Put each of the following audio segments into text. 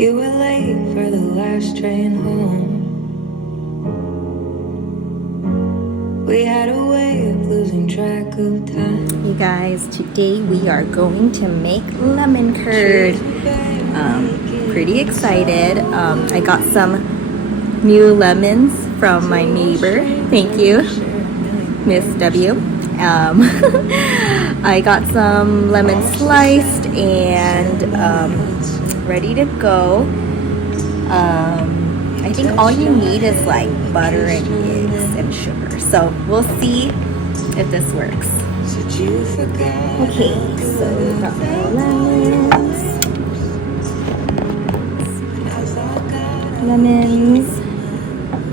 You were late for the last train home. We had a way of losing track of time. You guys, today we are going to make lemon curd. Pretty excited. I got some new lemons from my neighbor. Thank you, Miss W. I got some lemon sliced and ready to go. I think all you need is like butter and eggs and sugar. So we'll see if this works. Okay, so we've got my lemons.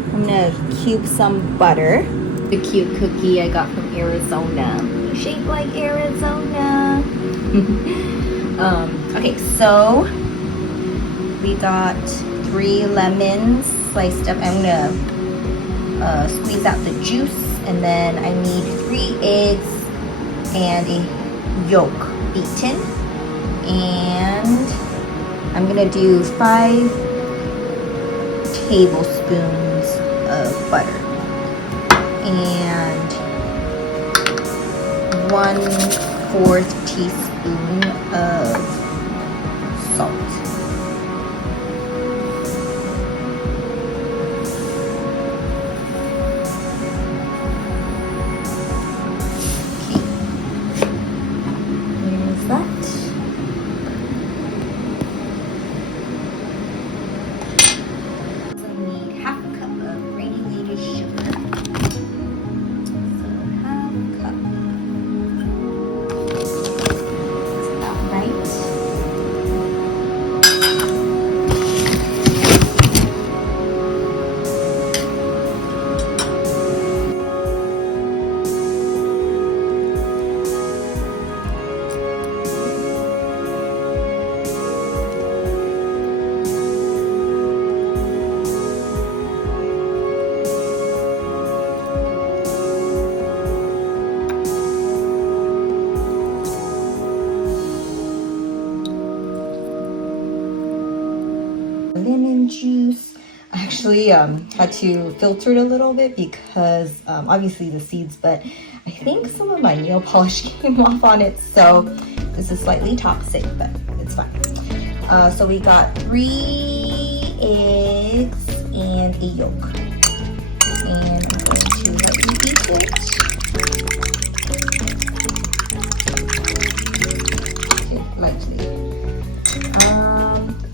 I'm gonna cube some butter. The cute cookie I got from Arizona. Shaped like Arizona. Okay, so we got 3 lemons sliced up. I'm gonna squeeze out the juice, and then I need 3 eggs and a yolk beaten, and I'm gonna do 5 tablespoons of butter and 1/4 teaspoon of salt. Lemon juice. I actually had to filter it a little bit because obviously the seeds, but I think some of my nail polish came off on it, so this is slightly toxic, but it's fine. So we got 3 eggs and a yolk, and I'm going to lightly beat it. Okay, lightly.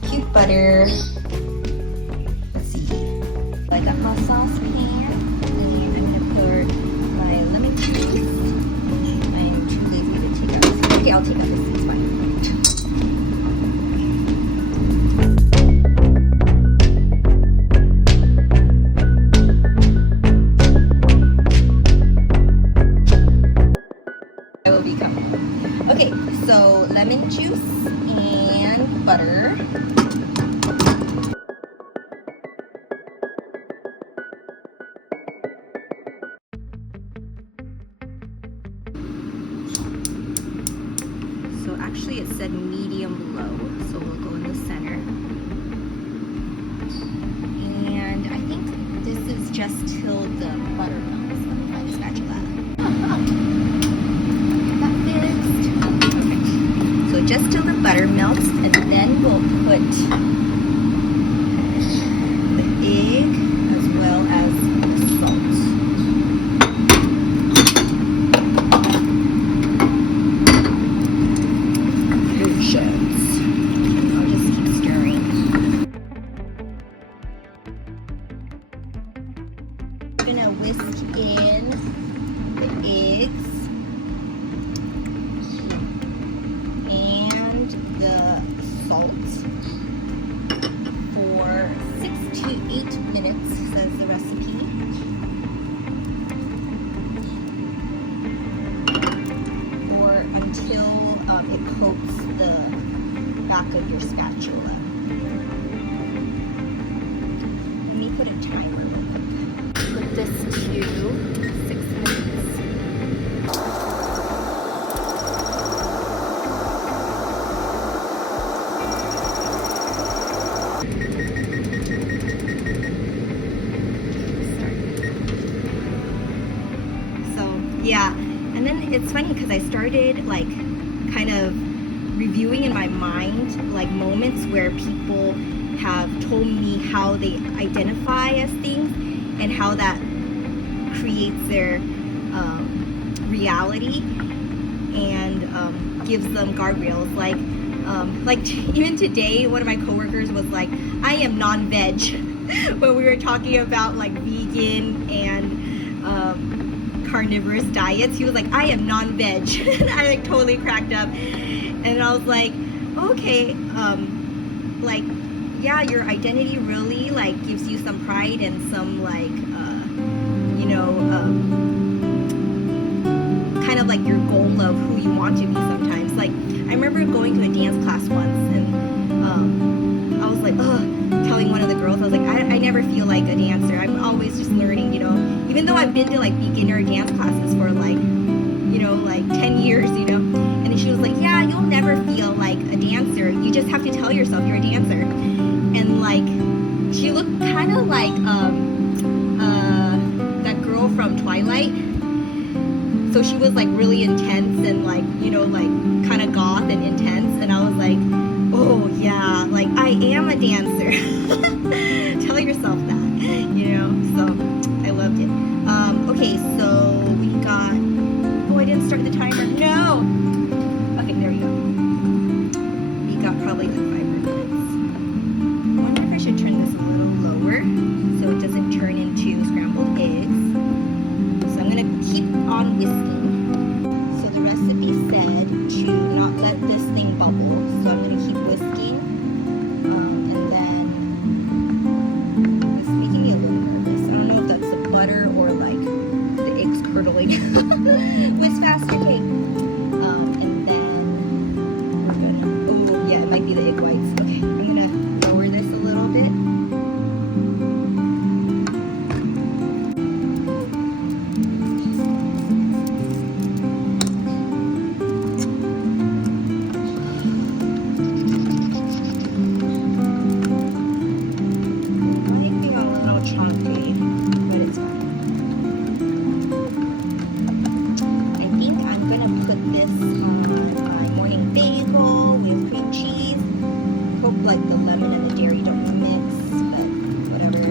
Cute butter. I got my saucepan, and I'm gonna pour my lemon juice. I'm too lazy to take out. Okay, I'll take out this. It's fine. I will be coming. Okay, so lemon juice and butter. Actually, it said medium low, so we'll go in the center. And I think this is just till the butter melts. Let me find a spatula. That fixed. Okay. So just till the butter melts, and then we'll put the egg as well as the salt. I'll just keep stirring. I'm gonna whisk in the eggs and the salt for 6 to 8 minutes, says the recipe. Or until it coats the back of your spatula. Let me put a timer. Put this to 6 minutes. it's funny because I started like kind of reviewing in my mind like moments where people have told me how they identify as things and how that creates their reality and gives them guardrails. Like even today, one of my coworkers was like, "I am non-veg," when we were talking about like vegan and carnivorous diets. He was like, "I am non-veg." And I like totally cracked up, and I was like, "Okay, like, yeah, your identity really like gives you some pride and some like, you know, kind of like your goal of who you want to be sometimes." Like, I remember going to a dance class once, and I was like, telling one of the girls, I was like, I never feel like a dancer. I'm always just learning, you know, even though I've been to like beginner dance classes for like, you know, like 10 years, you know. And then she was like, "Yeah, you'll never feel like a dancer. You just have to tell yourself you're a dancer." And like, she looked kind of like that girl from Twilight. So she was like really intense and like, you know, like kind of goth and intense. And I was like, oh yeah, like I am a dancer. Tell yourself that, you know. So I loved it. Okay, so we got, oh, I didn't start the timer. No. Okay, there we go. We got probably like 5 more minutes. I wonder if I should turn this a little lower so it doesn't turn into scrambled eggs. So I'm gonna keep on whisking. So the recipe said to not let this thing bubble. So I'm gonna keep whisking. And then it's making me a little nervous. I don't know if that's the butter or like the eggs curdling. Whisk faster, okay. And then we're gonna, oh yeah, it might be the egg whites. Okay, I'm gonna lower this a little bit. Like the lemon and the dairy don't mix, but whatever.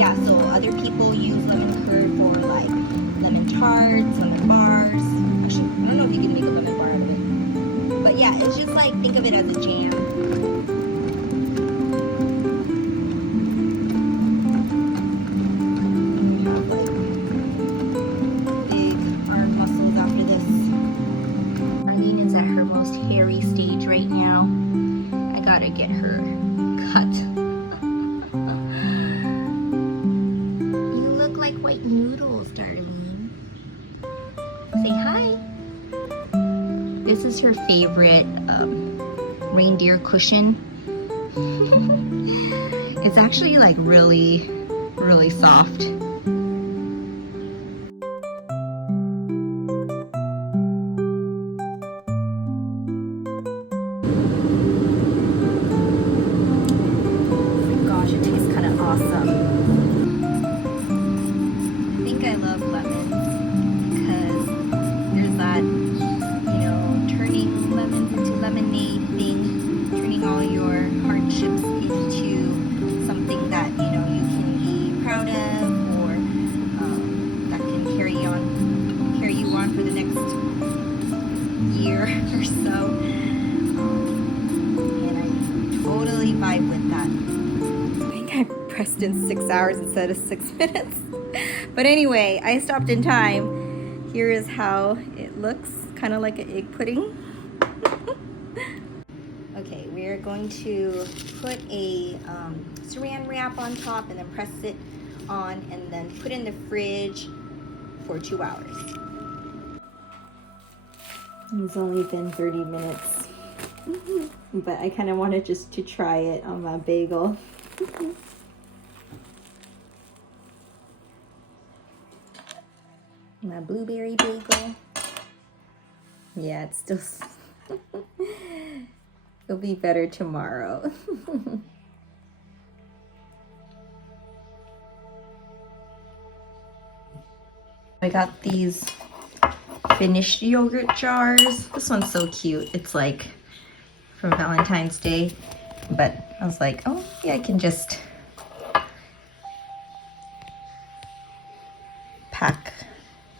Yeah, so other people use lemon curd for like lemon tarts, lemon bars. Actually, I don't know if you can make a lemon bar out of it. But yeah, it's just like, think of it as a jam. We have like big arm muscles after this. Arlene is at her most hairy stage right now. I gotta get her cut. You look like white noodles, Darlene. Say hi. This is her favorite reindeer cushion. It's actually like really, really soft. Awesome. I think I love lemons because there's that, you know, turning lemons into lemonade thing, turning all your hardships into something that, you know, you can be proud of, or that can carry you on for the next year or so. And I totally vibe with that. I pressed in 6 hours instead of 6 minutes. But anyway, I stopped in time. Here is how it looks, kind of like an egg pudding. Okay, we're going to put a saran wrap on top and then press it on and then put in the fridge for 2 hours. It's only been 30 minutes, but I kind of wanted just to try it on my bagel. My blueberry bagel. Yeah, it's still it'll be better tomorrow. I got these finished yogurt jars. This one's so cute. It's like from Valentine's Day, but I was like, oh yeah, I can just pack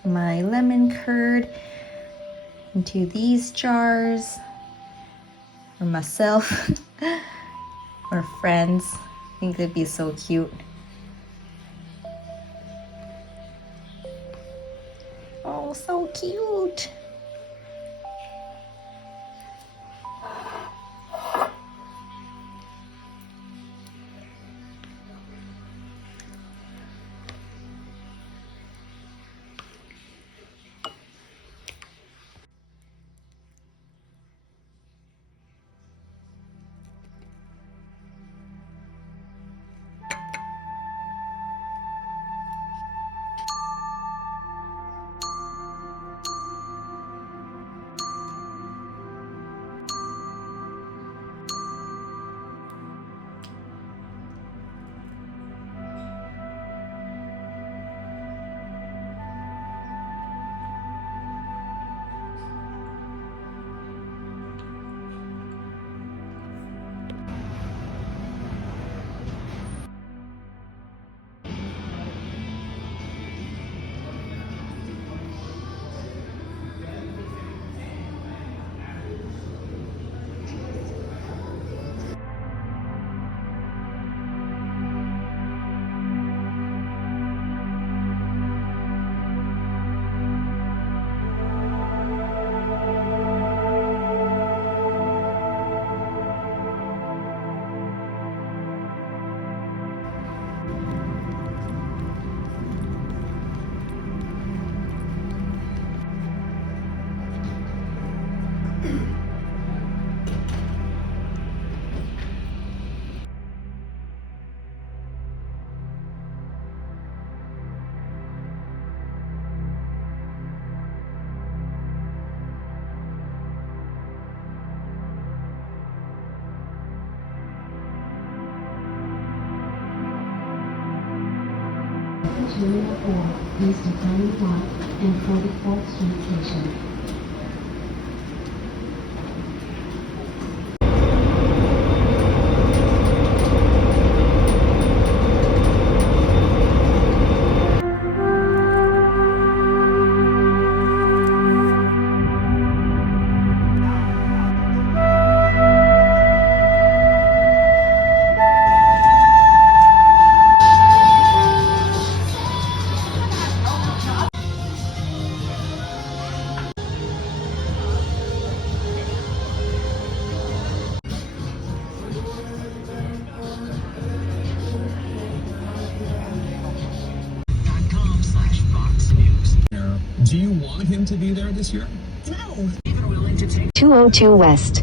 my lemon curd into these jars for myself or friends. I think they'd be so cute. Oh, so cute. Terminal 4, Mr. Tiny Block and 44th Street Station. Do you want him to be there this year? No. Even willing to take 202 West.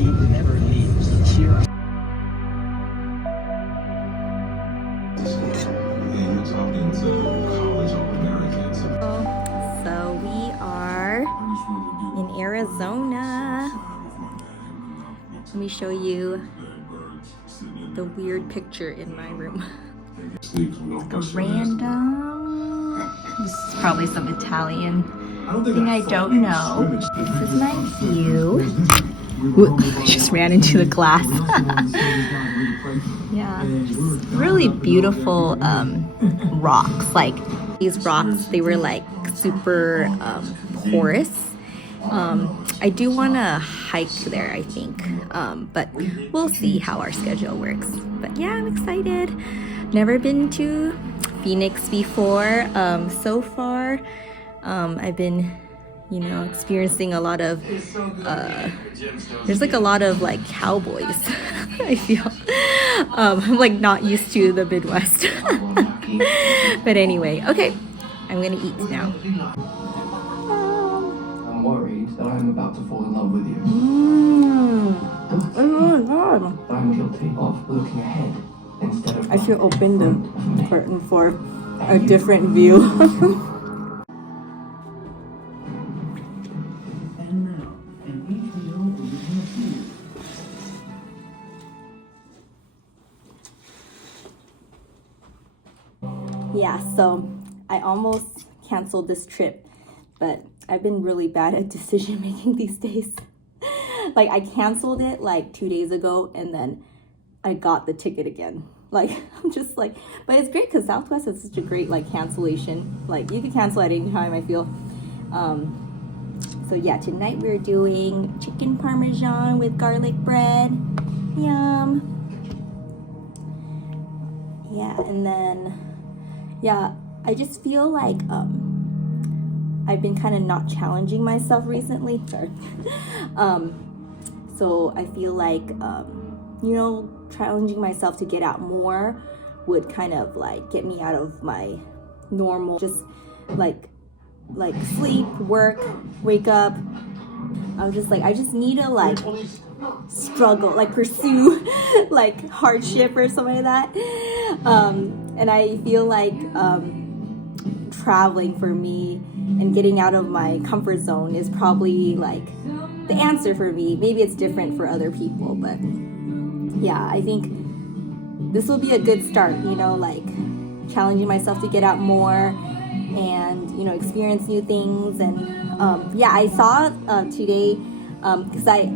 he never leaves here. You're talking to college Americans. So we are in Arizona. Let me show you the weird picture in my room. Like a random. This is probably some Italian thing I don't know. This is my view. Ooh, just ran into the glass. Yeah, just really beautiful rocks. Like these rocks, they were like super porous. I do want to hike there, I think, but we'll see how our schedule works. But yeah, I'm excited. Never been to Phoenix before. So far, I've been, experiencing a lot of, there's like a lot of like cowboys, I feel. I'm like not used to the Midwest. But anyway, okay, I'm gonna eat now. I'm worried that I'm about to fall in love with you. Oh my god. But I'm guilty of looking ahead instead of... I should open the curtain for a different view. Yeah, so I almost canceled this trip, but I've been really bad at decision making these days. Like I canceled it like 2 days ago and then I got the ticket again. Like I'm just like, but it's great because Southwest has such a great like cancellation. Like you can cancel at any time, I feel. So yeah, tonight we're doing chicken parmesan with garlic bread. Yum. Yeah, and then yeah, I just feel like I've been kind of not challenging myself recently. Sorry. So I feel like you know, challenging myself to get out more would kind of like get me out of my normal just like sleep, work, wake up. I was just like, I just need to like struggle, like pursue like hardship or something like that. And I feel like traveling for me and getting out of my comfort zone is probably like the answer for me. Maybe it's different for other people, but yeah, I think this will be a good start, you know, like challenging myself to get out more and, you know, experience new things. And yeah, I saw today, because I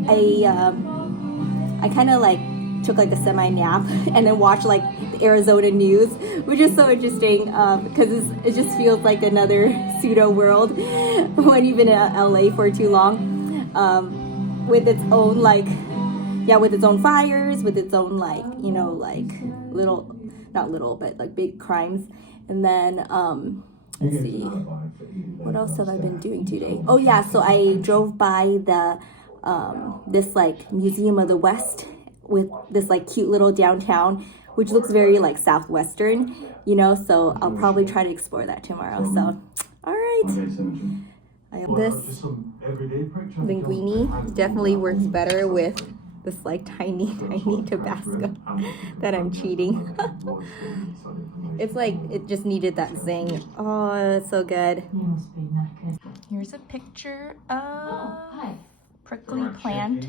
kind of like took like a semi nap and then watched like the Arizona news, which is so interesting because it just feels like another pseudo world when you've been in LA for too long, with its own like, yeah, with its own fires, with its own like, you know, like little, not little, but like big crimes. And then let's see, what else have I been doing today? Oh yeah, so I drove by the this like Museum of the West with this like cute little downtown, which looks very like Southwestern, you know, so I'll probably try to explore that tomorrow. So all right, this linguine definitely works better with this like tiny Tabasco that I'm cheating. It's like it just needed that zing. Oh, it's so good. Here's a picture of prickly plant.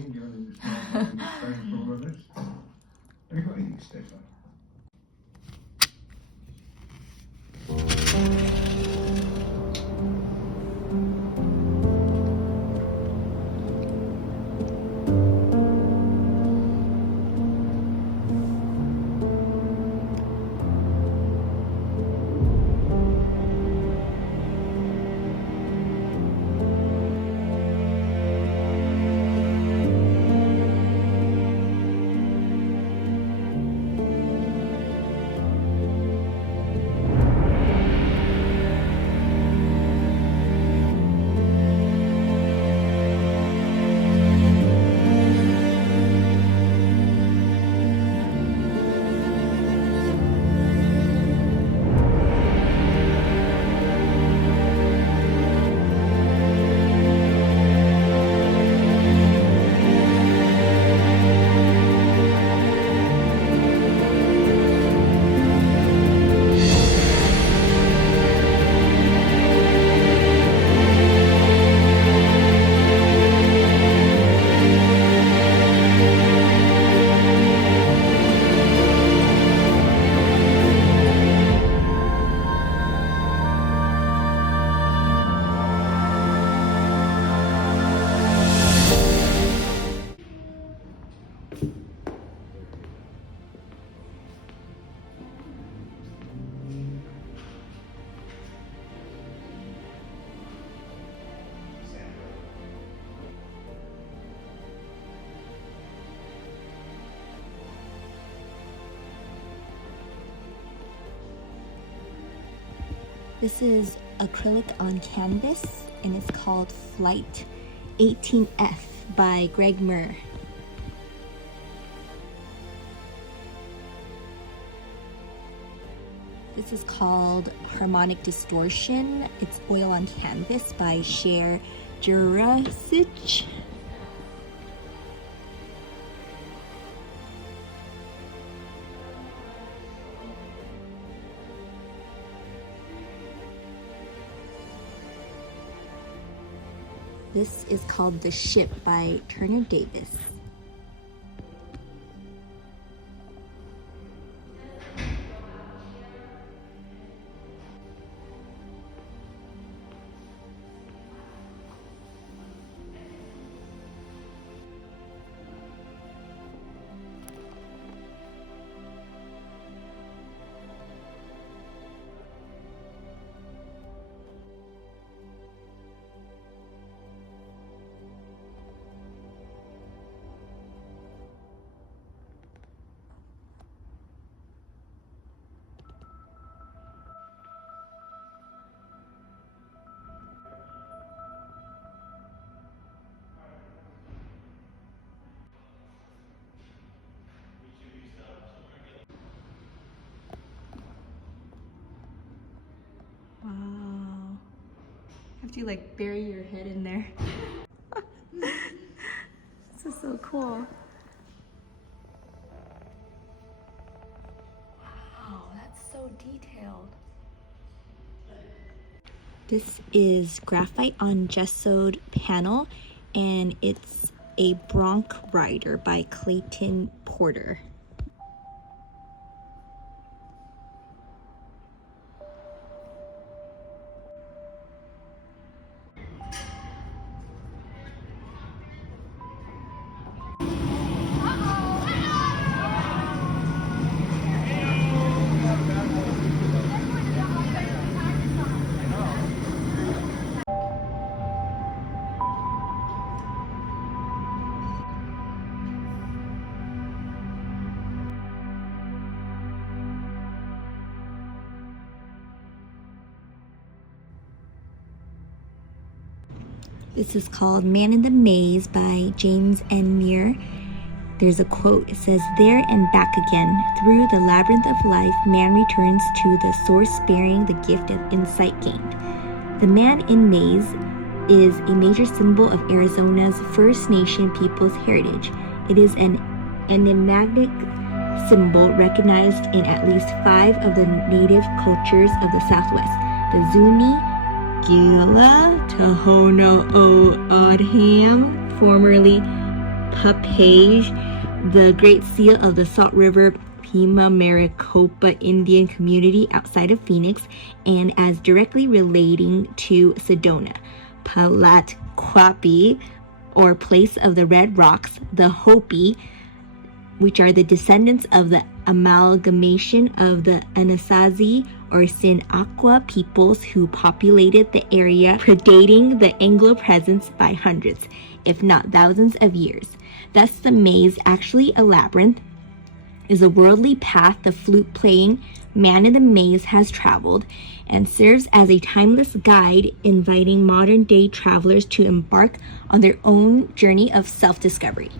This is acrylic on canvas, and it's called Flight 18F by Greg Murr. This is called Harmonic Distortion. It's oil on canvas by Cher Jurasic. This is called The Ship by Turner Davis. Did you like bury your head in there? This is so cool. Wow, that's so detailed. This is graphite on gessoed panel, and it's a Bronc Rider by Clayton Porter. This is called Man in the Maze by James N. Muir. There's a quote. It says, "There and back again, through the labyrinth of life, man returns to the source bearing the gift of insight gained." The man in maze is a major symbol of Arizona's First Nation people's heritage. It is an enigmatic symbol recognized in at least 5 of the native cultures of the Southwest: the Zuni, Gila, Tohono O'odham, formerly Papage, the Great Seal of the Salt River Pima Maricopa Indian community outside of Phoenix, and as directly relating to Sedona, Palatquapi, or Place of the Red Rocks, the Hopi, which are the descendants of the amalgamation of the Anasazi or Sinaqua peoples who populated the area, predating the Anglo presence by hundreds, if not thousands of years. Thus, the maze, actually a labyrinth, is a worldly path the flute-playing man in the maze has traveled, and serves as a timeless guide, inviting modern-day travelers to embark on their own journey of self-discovery.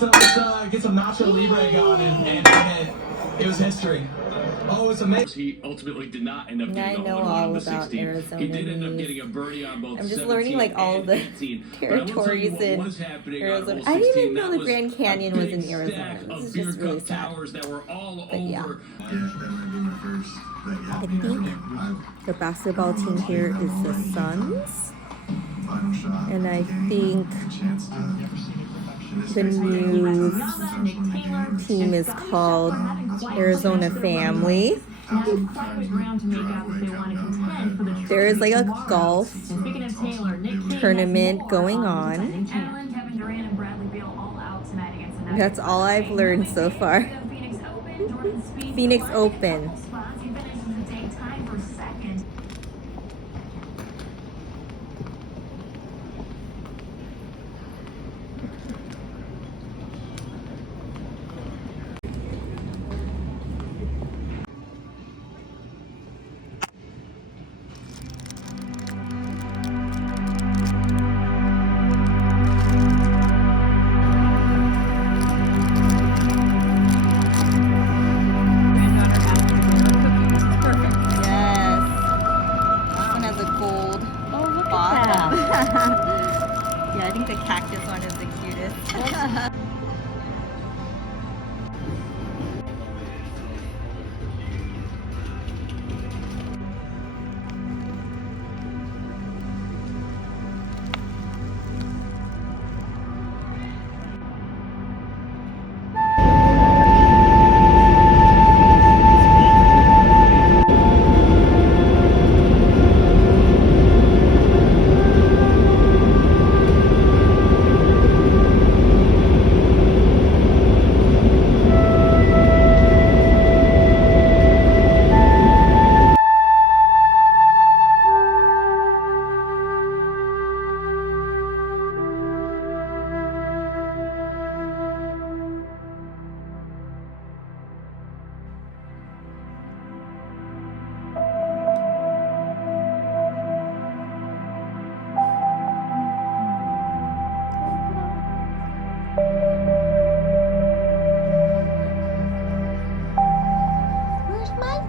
Let's get some Nacho Libre going, and it was history. Oh, it's amazing. He ultimately did not end up getting I know a hole in one all on the about 16. Arizona He did end up news. getting a birdie on both. I'm just 17 learning like all and the 18. territories in Arizona. I didn't even know the Grand Canyon was in Arizona. This is just really sad. Towers that were all But yeah. over. That might be my first. I think the basketball team here is the Suns, Final shot. and I think Chance to The news team is called Arizona Family. There is like a golf tournament going on. That's all I've learned so far. Phoenix Open. Yeah, I think the cactus one is the cutest.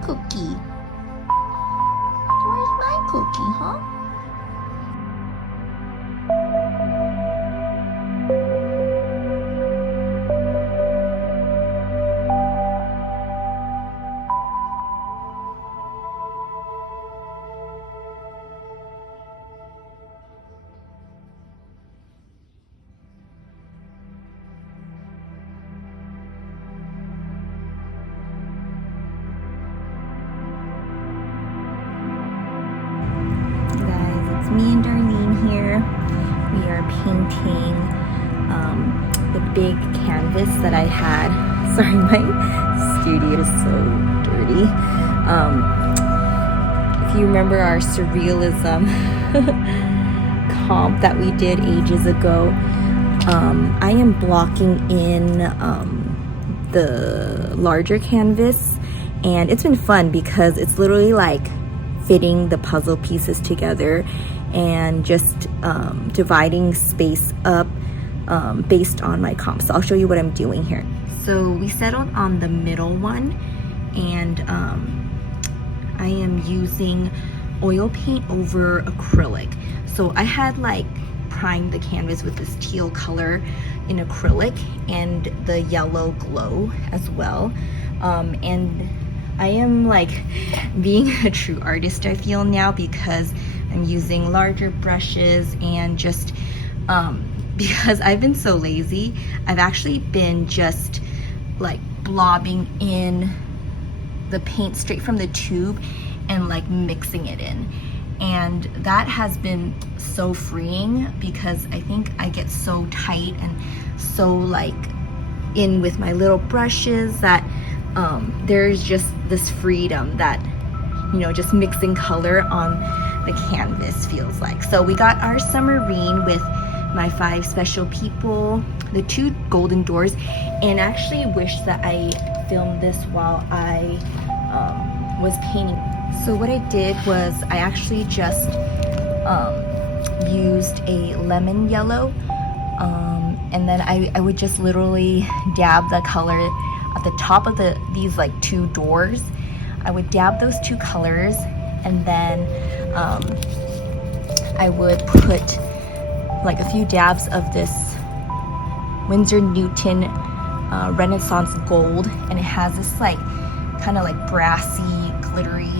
Cookie? Where's my cookie, huh? Me and Darlene here. We are painting the big canvas that I had. Sorry, my studio is so dirty. If you remember our surrealism comp that we did ages ago, I am blocking in the larger canvas, and it's been fun because it's literally like fitting the puzzle pieces together and just dividing space up based on my comp. So I'll show you what I'm doing here. So we settled on the middle one, and I am using oil paint over acrylic. So I had like primed the canvas with this teal color in acrylic and the yellow glow as well. And I am like being a true artist, I feel now, because I'm using larger brushes and just because I've been so lazy, I've actually been just like blobbing in the paint straight from the tube and like mixing it in. And that has been so freeing because I think I get so tight and so like in with my little brushes that there's just this freedom that, you know, just mixing color on the canvas feels like. So we got our submarine with my 5 special people, the 2 golden doors, and I actually wish that I filmed this while I was painting. So what I did was I actually just used a lemon yellow, and then I would just literally dab the color at the top of these like 2 doors. I would dab those 2 colors, and then I would put like a few dabs of this Winsor Newton Renaissance Gold, and it has this like kind of like brassy, glittery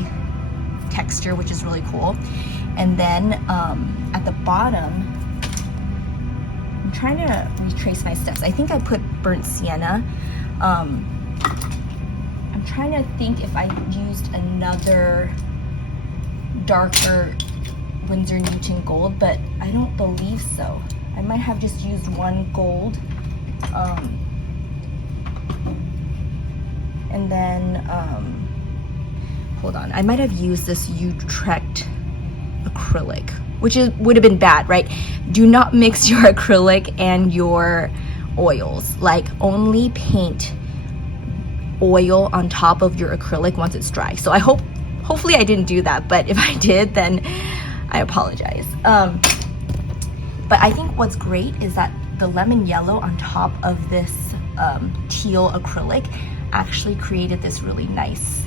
texture, which is really cool. And then at the bottom, trying to retrace my steps. I think I put burnt sienna. I'm trying to think if I used another darker Winsor Newton gold, but I don't believe so. I might have just used one gold. And then, hold on, I might have used this Utrecht acrylic, which would have been bad, right? Do not mix your acrylic and your oils. Like, only paint oil on top of your acrylic once it's dry. So hopefully I didn't do that, but if I did, then I apologize. But I think what's great is that the lemon yellow on top of this teal acrylic actually created this really nice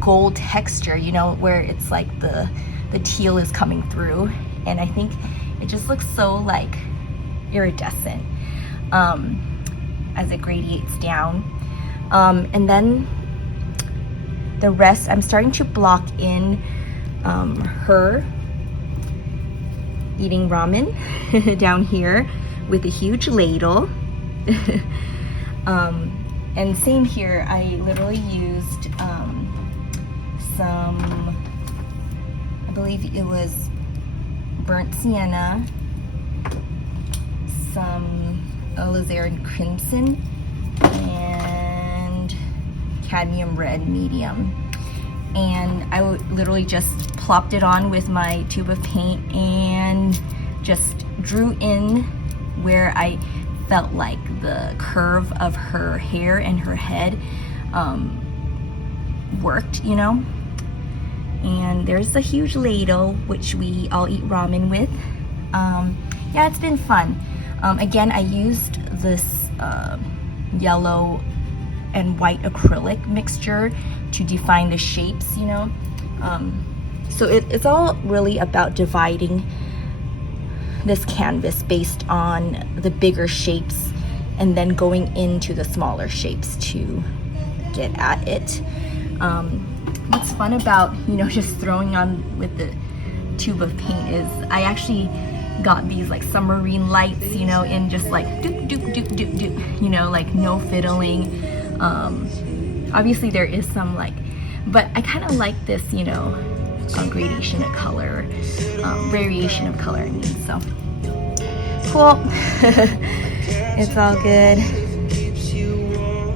gold texture, you know, where it's like the teal is coming through, and I think it just looks so like iridescent as it gradiates down. And then the rest, I'm starting to block in her eating ramen down here with a huge ladle. And same here, I literally used some, I believe it was burnt sienna, some alizarin crimson, and cadmium red medium. And I literally just plopped it on with my tube of paint and just drew in where I felt like the curve of her hair and her head worked, you know. And there's a huge ladle which we all eat ramen with. Yeah, it's been fun. Again, I used this yellow and white acrylic mixture to define the shapes, you know. So it's all really about dividing this canvas based on the bigger shapes and then going into the smaller shapes to get at it. What's fun about, you know, just throwing on with the tube of paint is I actually got these like submarine lights, you know, in just like doop doop doop doop doop, you know, like no fiddling. Obviously there is some like, but I kind of like this, you know, gradation of color, variation of color, I mean, so cool. It's all good.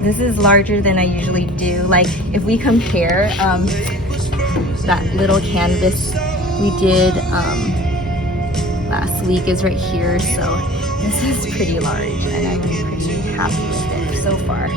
This is larger than I usually do. Like, if we compare that little canvas we did last week is right here, so this is pretty large and I'm pretty happy with it so far.